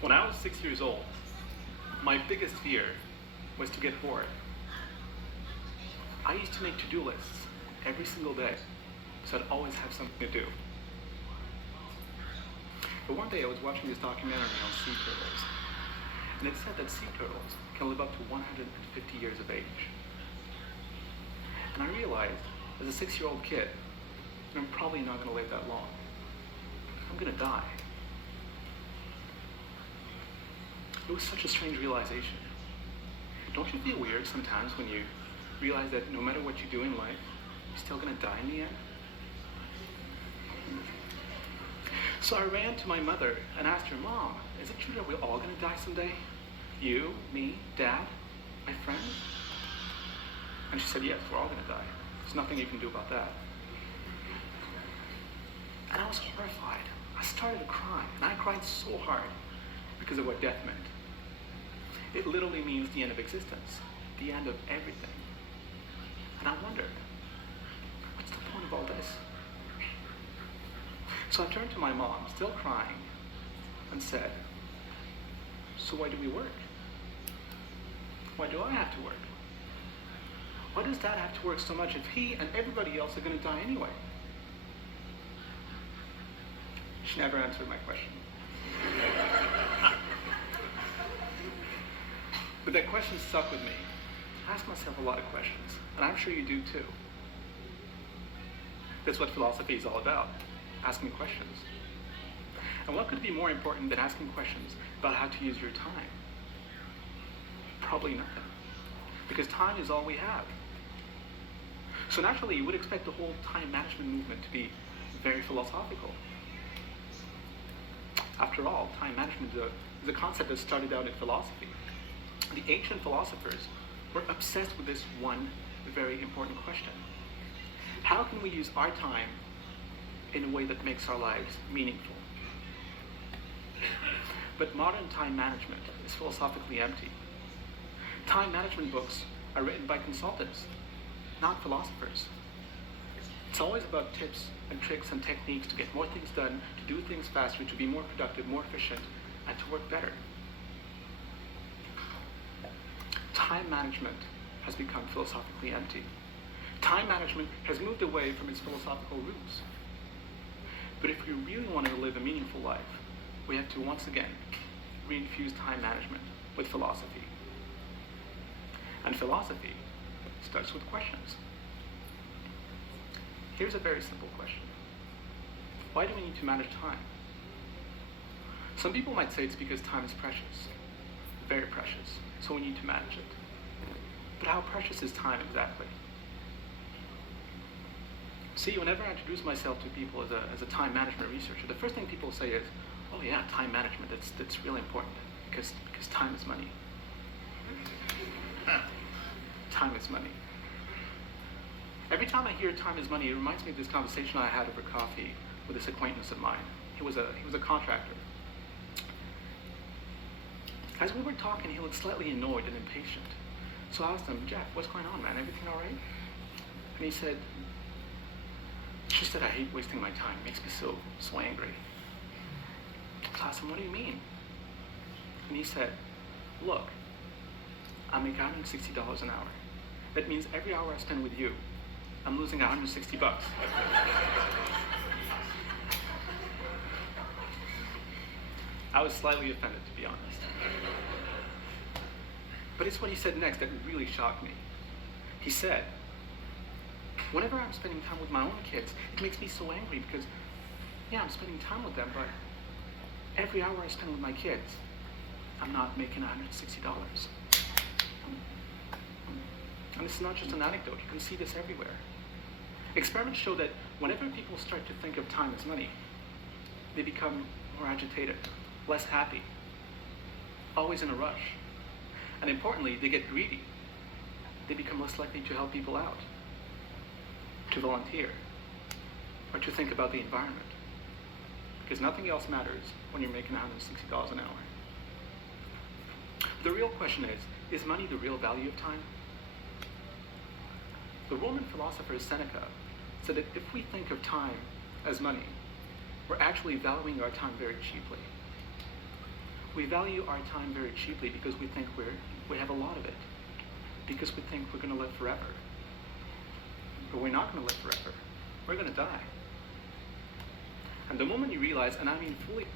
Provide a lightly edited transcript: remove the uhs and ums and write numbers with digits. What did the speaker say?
When I was 6 years old, my biggest fear was to get bored. I used to make to-do lists every single day, so I'd always have something to do. But one day I was watching this documentary on sea turtles, and it said that sea turtles can live up to 150 years of age. And I realized, as a 6-year-old kid, that I'm probably not going to live that long. I'm going to die. It was such a strange realization. Don't you feel weird sometimes when you realize that no matter what you do in life, you're still going to die in the end? So I ran to my mother and asked her, Mom, is it true that we're all going to die someday? You, me, Dad, my friends? And she said, yes, we're all going to die. There's nothing you can do about that. And I was horrified. I started to cry, and I cried so hard because of what death meant. It literally means the end of existence, the end of everything. And I wondered, what's the point of all this? So I turned to my mom, still crying, and said, so why do we work? Why do I have to work? Why does Dad have to work so much if he and everybody else are going to die anyway? She never answered my question. But that question stuck with me. I ask myself a lot of questions, and I'm sure you do too. That's what philosophy is all about, asking questions. And what could be more important than asking questions about how to use your time? Probably nothing, because time is all we have. So naturally, you would expect the whole time management movement to be very philosophical. After all, time management is a concept that started out in philosophy. The ancient philosophers were obsessed with this one very important question. How can we use our time in a way that makes our lives meaningful? But modern time management is philosophically empty. Time management books are written by consultants, not philosophers. It's always about tips and tricks and techniques to get more things done, to do things faster, to be more productive, more efficient, and to work better. Time management has become philosophically empty. Time management has moved away from its philosophical roots. But if we really want to live a meaningful life, we have to once again reinfuse time management with philosophy. And philosophy starts with questions. Here's a very simple question. Why do we need to manage time? Some people might say it's because time is precious, very precious, so we need to manage it. But how precious is time exactly? See, whenever I introduce myself to people as a time management researcher, the first thing people say is, oh yeah, time management, that's really important because time is money. Time is money. Every time I hear time is money, it reminds me of this conversation I had over coffee with this acquaintance of mine. He was a contractor. As we were talking, he looked slightly annoyed and impatient. So I asked him, Jeff, what's going on, man? Everything all right? And he said, it's just that I hate wasting my time. It makes me so angry. So I asked him, what do you mean? And he said, look, I make $160 an hour. That means every hour I spend with you, I'm losing $160. I was slightly offended, to be honest. But it's what he said next that really shocked me. He said, whenever I'm spending time with my own kids, it makes me so angry because, yeah, I'm spending time with them, but every hour I spend with my kids, I'm not making $160. And this is not just an anecdote. You can see this everywhere. Experiments show that whenever people start to think of time as money, they become more agitated, less happy, always in a rush. And importantly, they get greedy. They become less likely to help people out, to volunteer, or to think about the environment. Because nothing else matters when you're making $160 an hour. The real question is money the real value of time? The Roman philosopher Seneca said that if we think of time as money, we're actually valuing our time very cheaply. We value our time very cheaply because we think we have a lot of it. Because we think we're going to live forever. But we're not going to live forever. We're going to die. And the moment you realize, and I mean fully